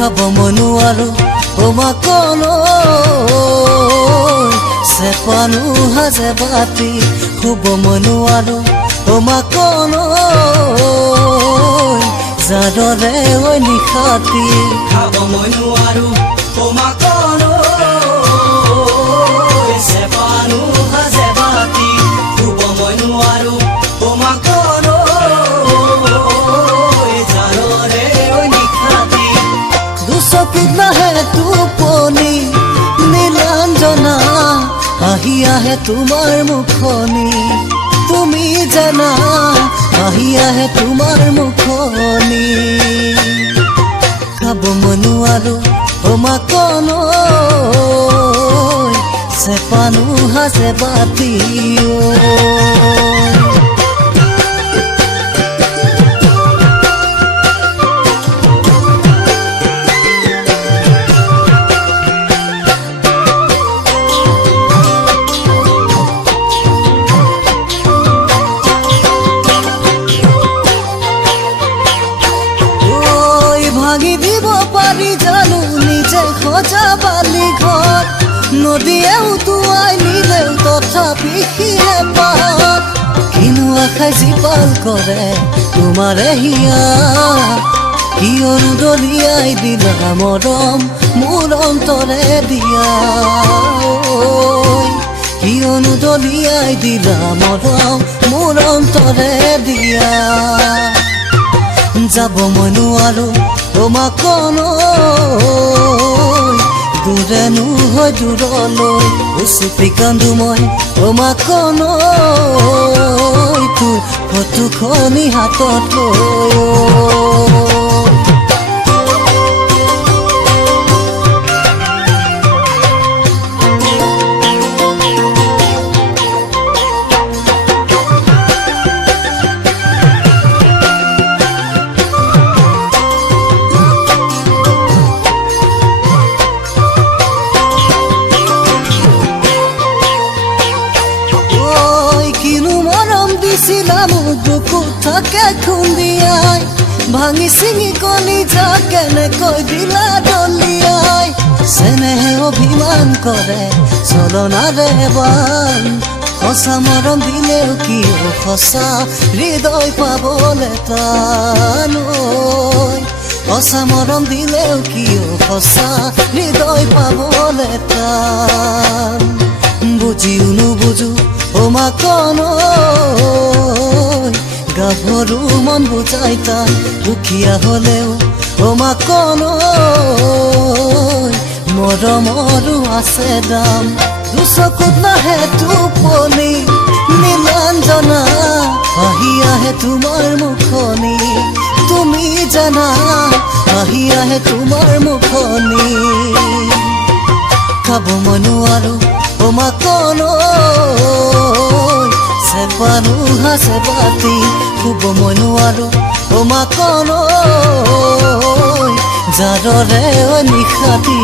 খাব মনো আৰু মাকনো চেপানো হাজে বাতি খুব মনো আৰু মাকনো যাদৰে ঐ নিশাতি খাব মনো আৰু মাকনো চেপানো হাজে বাতি খুব মনো আৰু মাকনো যাদৰে ঐ নিশাতি দুচকুত নাহে টোপনি নীলাঞ্জনা আহি আহে তোমাৰ মুখনি তুমি জানা আহি আহে তোমাৰ মুখনি খাব মনো আৰু মাকনো চেপানো হাজে বাতি ভাঙি দিব পাৰি জানো নিজে সজা বালি ঘৰ নদীয়ে উটুৱাই নিলেও তথাপি সিয়ে পাত কিনো আশাই জীপাল কৰে তোমাৰে হিয়া কিয়নো দলিয়াই দিলা মৰম মোৰ অন্তৰে দিয়া কিয়নো দলিয়াই দিলা মৰম মোৰ অন্তৰে দিয়া যাব মনো আৰু মাকনো দূৰেনো হয় দূৰলৈ উচুপি কান্দো মই মাকনো তোৰ ফটোখনি হাতত লৈ বুকু থাকে খুন্দিয়াই ভাঙি চিঙি কলি যা কেনেকৈ দিলা দলিয়াই চেনেহে অভিমান কৰে চলনাৰে বান সঁচা মৰম দিলেও কিয় সঁচা হৃদয় পাবলে টান সঁচা মৰম দিলেও কিয় সঁচা হৃদয় পাবলে টান বুজিও নুবুজো মাকনো গাভৰু মন বুজাই তাই দুখীয়া হলেও মাকনো মৰমৰো আছে দাম দুচকুত নাহে টোপনি নীলাঞ্জনা আহি আহে তোমাৰ মুখনি তুমি জানা আহি আহে তোমাৰ মুখনি খাব মনো আৰু মাকনো চেপানো হাজে বাতি খুব মনো আৰু মাকনো যাদৰে নিশাতি